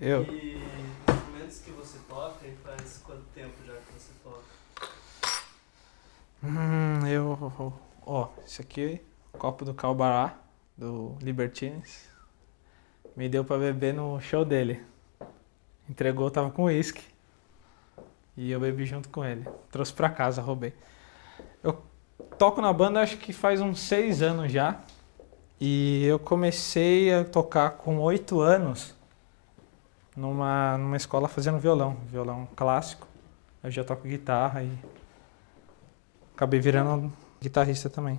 Eu. E instrumentos que você toca e faz quanto tempo já que você toca? Ó, esse aqui, copo do Calbará, do Libertines, me deu pra beber no show dele. Entregou, tava com uísque. E eu bebi junto com ele. Trouxe pra casa, roubei. Eu toco na banda acho que faz uns 6 anos já. E eu comecei a tocar com 8 anos numa escola fazendo violão clássico. Eu já toco guitarra e acabei virando guitarrista também.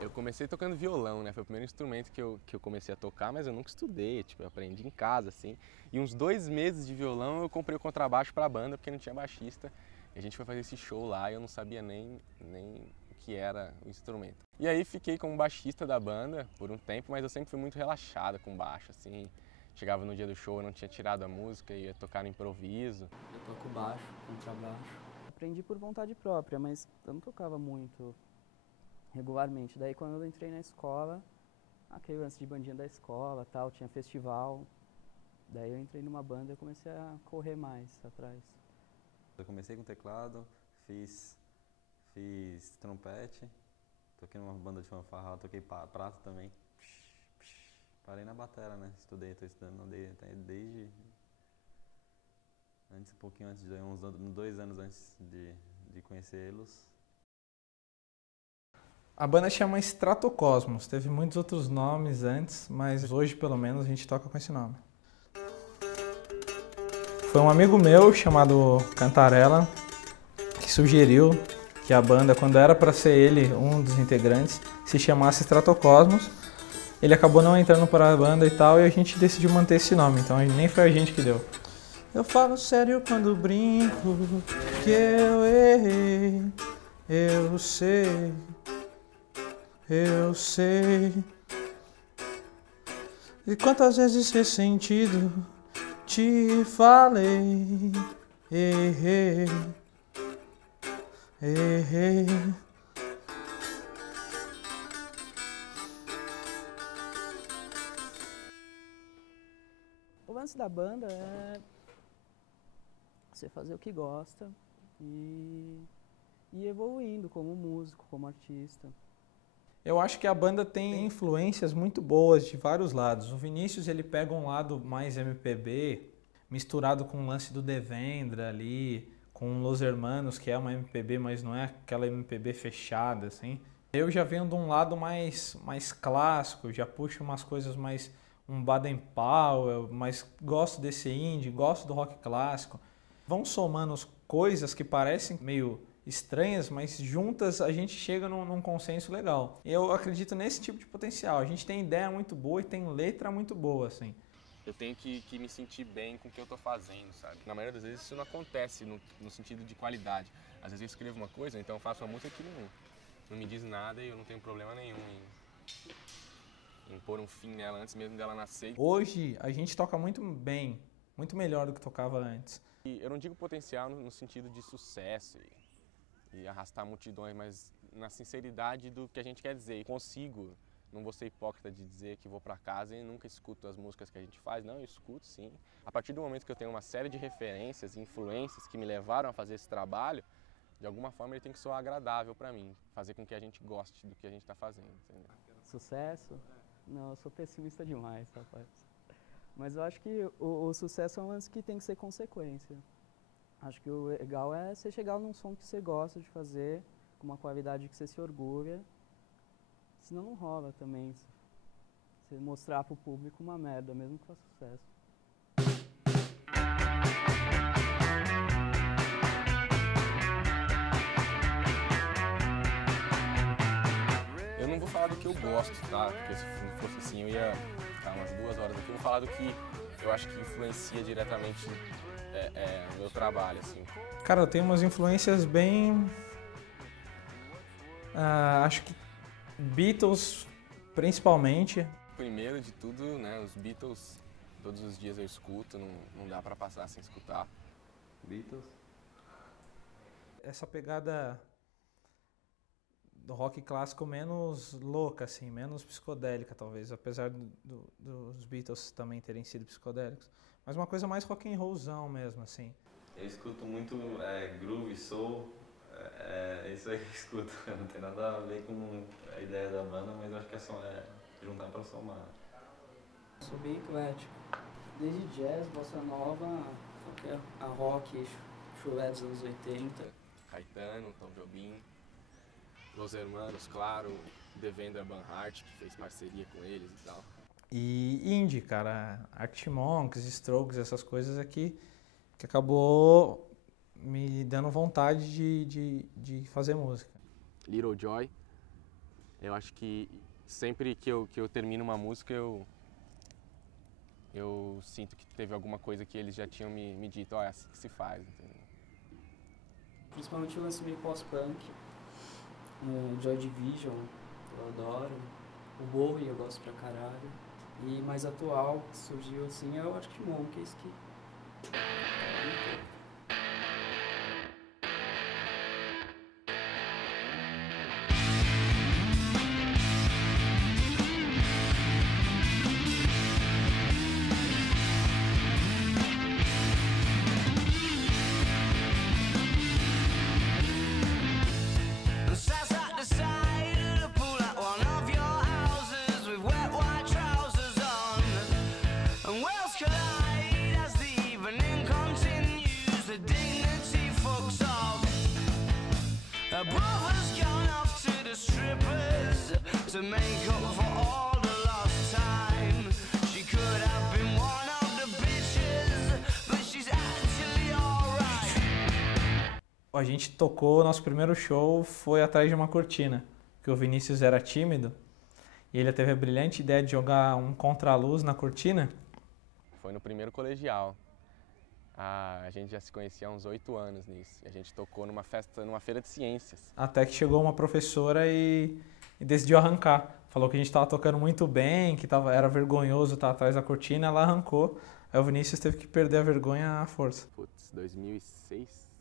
Eu comecei tocando violão, né? Foi o primeiro instrumento que eu comecei a tocar, mas eu nunca estudei, tipo, eu aprendi em casa, assim. E uns 2 meses de violão eu comprei o contrabaixo pra banda, porque não tinha baixista. E a gente foi fazer esse show lá e eu não sabia nem o que era o instrumento. E aí fiquei como baixista da banda por um tempo, mas eu sempre fui muito relaxado com baixo, assim. Chegava no dia do show, eu não tinha tirado a música, ia tocar no improviso. Eu toco baixo, contrabaixo. Aprendi por vontade própria, mas eu não tocava muito regularmente. Daí quando eu entrei na escola, aquele lance de bandinha da escola, tal, tinha festival. Daí eu entrei numa banda e comecei a correr mais atrás. Eu comecei com teclado, fiz trompete, toquei numa banda de fanfarra, toquei prato também. Parei na batera, né? Tô estudando desde antes, um pouquinho antes, uns 2 anos antes de conhecê-los. A banda chama Stratocosmos, teve muitos outros nomes antes, mas hoje pelo menos a gente toca com esse nome. Foi um amigo meu chamado Cantarella que sugeriu que a banda, quando era para ser ele um dos integrantes, se chamasse Stratocosmos. Ele acabou não entrando para a banda e tal, e a gente decidiu manter esse nome, então nem foi a gente que deu. Eu falo sério quando brinco, que eu errei, eu sei. Eu sei. E quantas vezes ressentido te falei, errei, errei. O lance da banda é você fazer o que gosta e ir evoluindo como músico, como artista. Eu acho que a banda tem influências muito boas de vários lados. O Vinícius ele pega um lado mais MPB, misturado com o lance do Devendra ali, com Los Hermanos, que é uma MPB, mas não é aquela MPB fechada, assim. Eu já venho de um lado mais clássico, já puxo umas coisas mais um Baden Powell, mas gosto desse indie, gosto do rock clássico. Vão somando coisas que parecem meio estranhas, mas juntas a gente chega num consenso legal. Eu acredito nesse tipo de potencial. A gente tem ideia muito boa e tem letra muito boa, assim. Eu tenho que me sentir bem com o que eu tô fazendo, sabe? Na maioria das vezes isso não acontece no sentido de qualidade. Às vezes eu escrevo uma coisa, então eu faço uma música que não me diz nada e eu não tenho problema nenhum em pôr um fim nela antes mesmo dela nascer. Hoje a gente toca muito bem, muito melhor do que tocava antes. E eu não digo potencial no sentido de sucesso e arrastar multidões, mas na sinceridade do que a gente quer dizer. Consigo, não vou ser hipócrita de dizer que vou pra casa e nunca escuto as músicas que a gente faz. Não, eu escuto sim. A partir do momento que eu tenho uma série de referências e influências que me levaram a fazer esse trabalho, de alguma forma ele tem que soar agradável pra mim, fazer com que a gente goste do que a gente tá fazendo, entendeu? Sucesso? Não, eu sou pessimista demais, rapaz. Mas eu acho que o sucesso é um lance que tem que ser consequência. Acho que o legal é você chegar num som que você gosta de fazer, com uma qualidade que você se orgulha. Senão não rola também. Você mostrar pro público uma merda, mesmo que faça sucesso. Eu não vou falar do que eu gosto, tá? Porque se não fosse assim eu ia ficar umas 2 horas aqui. Eu vou falar do que eu acho que influencia diretamente o meu trabalho, assim. Cara, eu tenho umas influências bem... acho que Beatles, principalmente. Primeiro de tudo, né, os Beatles, todos os dias eu escuto, não dá pra passar sem escutar. Beatles. Essa pegada do rock clássico menos louca, assim, menos psicodélica, talvez, apesar dos Beatles também terem sido psicodélicos. Mas uma coisa mais rock and rollzão mesmo, assim. Eu escuto muito groove, soul, é isso aí que eu escuto. Não tem nada a ver com a ideia da banda, mas eu acho que é só juntar pra somar. Sou bem eclético. Desde jazz, bossa nova, a rock, chulé dos anos 80. Caetano, Tom Jobim, Los Hermanos, claro, Devendra Banhart, que fez parceria com eles e tal. E indie, cara, Arctic Monkeys, Strokes, essas coisas aqui, que acabou me dando vontade de fazer música. Little Joy, eu acho que sempre que eu termino uma música, eu sinto que teve alguma coisa que eles já tinham me dito, ó, é assim que se faz, entendeu? Principalmente o lance meio pós-punk, Joy Division, eu adoro, o Bowie eu gosto pra caralho, e mais atual, que surgiu assim, é o Arctic Monkeys, que... To make up for all the lost time, she could have been one of the bitches, but she's actually alright. A gente tocou, nosso primeiro show foi atrás de uma cortina, porque o Vinícius era tímido e ele teve a brilhante ideia de jogar um contraluz na cortina. Foi no primeiro colegial. A gente já se conhecia há uns 8 anos nisso. E a gente tocou numa feira de ciências. Até que chegou uma professora e decidiu arrancar. Falou que a gente estava tocando muito bem, que era vergonhoso estar atrás da cortina, ela arrancou. Aí o Vinícius teve que perder a vergonha à força. Putz, 2006,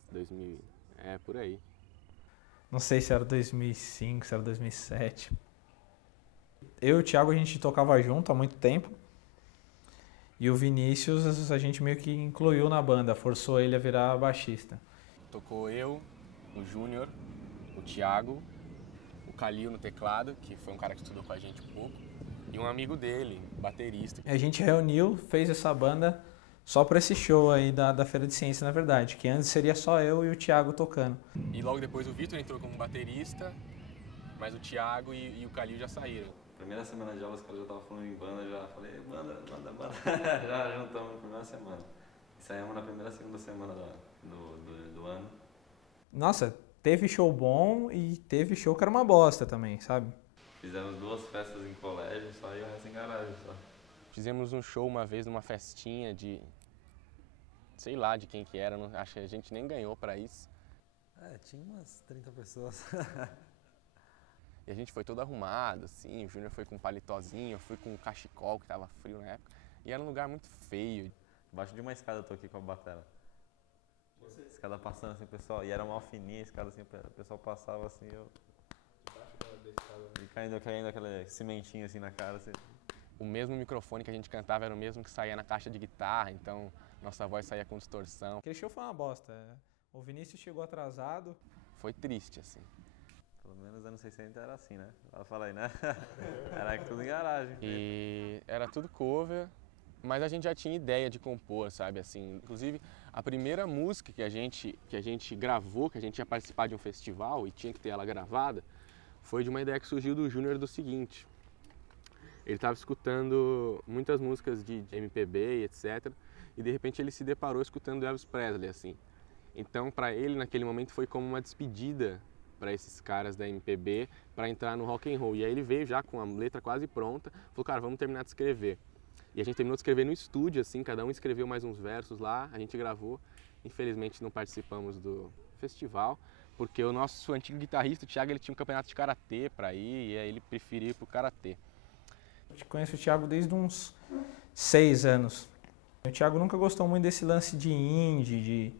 por aí. Não sei se era 2005, se era 2007. Eu e o Thiago, a gente tocava junto há muito tempo. E o Vinícius, a gente meio que incluiu na banda, forçou ele a virar baixista. Tocou eu, o Júnior, o Thiago, o Calil no teclado, que foi um cara que estudou com a gente um pouco, e um amigo dele, baterista. A gente reuniu, fez essa banda só para esse show aí da Feira de Ciência, na verdade, que antes seria só eu e o Thiago tocando. E logo depois o Vitor entrou como baterista, mas o Thiago e o Calil já saíram. Primeira semana de aula, os caras já estavam falando em banda, já falei, banda. Já juntamos na primeira semana. E saímos na primeira, segunda semana do ano. Nossa, teve show bom e teve show que era uma bosta também, sabe? Fizemos 2 festas em colégio, só ia o resto em garagem, só. Fizemos um show uma vez numa festinha de... sei lá de quem que era, acho que a gente nem ganhou pra isso. Tinha umas 30 pessoas. E a gente foi todo arrumado, assim, o Júnior foi com um paletózinho, eu fui com um cachecol, que tava frio na época. E era um lugar muito feio. Embaixo de uma escada eu tô aqui com a batera. Escada passando assim, pessoal, e era mal fininha a escada assim, o pessoal passava assim, eu... E caindo aquele cimentinho assim na cara, assim. O mesmo microfone que a gente cantava era o mesmo que saía na caixa de guitarra, então nossa voz saía com distorção. Aquele show foi uma bosta. O Vinícius chegou atrasado. Foi triste, assim. Pelo menos nos anos 60 era assim, né? Fala aí, né? Era tudo em garagem. E era tudo cover, mas a gente já tinha ideia de compor, sabe? Assim, inclusive, a primeira música que a gente gravou, que a gente ia participar de um festival e tinha que ter ela gravada, foi de uma ideia que surgiu do Júnior do seguinte. Ele estava escutando muitas músicas de MPB e etc. E de repente ele se deparou escutando Elvis Presley, assim. Então, para ele, naquele momento, foi como uma despedida para esses caras da MPB para entrar no rock and roll. E aí ele veio já com a letra quase pronta, falou, cara, vamos terminar de escrever. E a gente terminou de escrever no estúdio, assim, cada um escreveu mais uns versos lá, a gente gravou. Infelizmente não participamos do festival, porque o nosso antigo guitarrista, o Thiago, ele tinha um campeonato de karatê para ir, e aí ele preferiu ir pro karatê. Eu conheço o Thiago desde uns 6 anos. O Thiago nunca gostou muito desse lance de indie,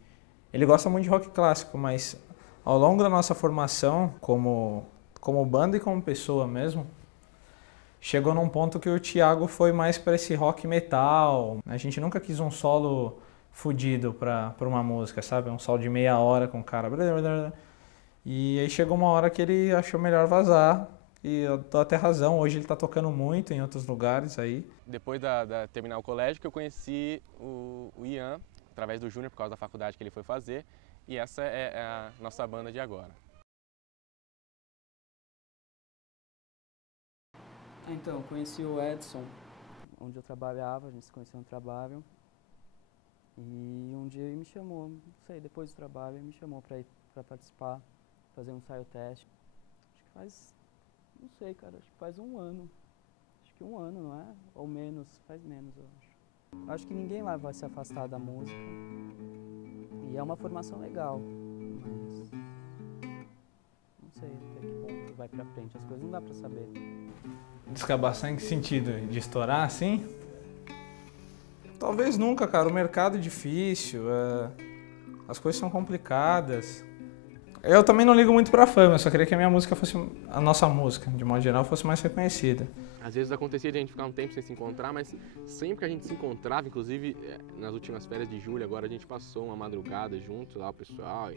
Ele gosta muito de rock clássico, mas ao longo da nossa formação como como banda e como pessoa mesmo, chegou num ponto que o Thiago foi mais para esse rock metal. A gente nunca quis um solo fudido pra uma música, sabe? Um solo de meia hora com o cara. E aí chegou uma hora que ele achou melhor vazar. E eu dou até razão, hoje ele tá tocando muito em outros lugares aí. Depois da terminar o colégio que eu conheci o Ian, através do Júnior, por causa da faculdade que ele foi fazer. E essa é a nossa banda de agora. Então, eu conheci o Edson, onde eu trabalhava, a gente se conheceu no trabalho. E um dia ele me chamou, não sei, depois do trabalho, ele me chamou para ir para participar, fazer um ensaio teste. Acho que faz, não sei, cara, acho que faz um ano. Acho que um ano, não é? Ou menos, faz menos, eu acho. Acho que ninguém lá vai se afastar da música. E é uma formação legal, mas não sei até que ponto vai pra frente, as coisas não dá pra saber. Descabaçar em que sentido? De estourar assim? Talvez nunca, cara. O mercado é difícil, as coisas são complicadas. Eu também não ligo muito pra fama, eu só queria que a minha música fosse, a nossa música, de modo geral, fosse mais reconhecida. Às vezes acontecia de a gente ficar um tempo sem se encontrar, mas sempre que a gente se encontrava, inclusive nas últimas férias de julho, agora a gente passou uma madrugada junto lá, o pessoal.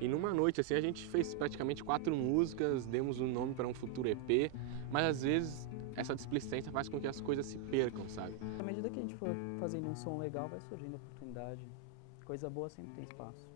E numa noite, assim, a gente fez praticamente 4 músicas, demos um nome para um futuro EP, mas às vezes essa displicência faz com que as coisas se percam, sabe? À medida que a gente for fazendo um som legal, vai surgindo a oportunidade. Coisa boa sempre tem espaço.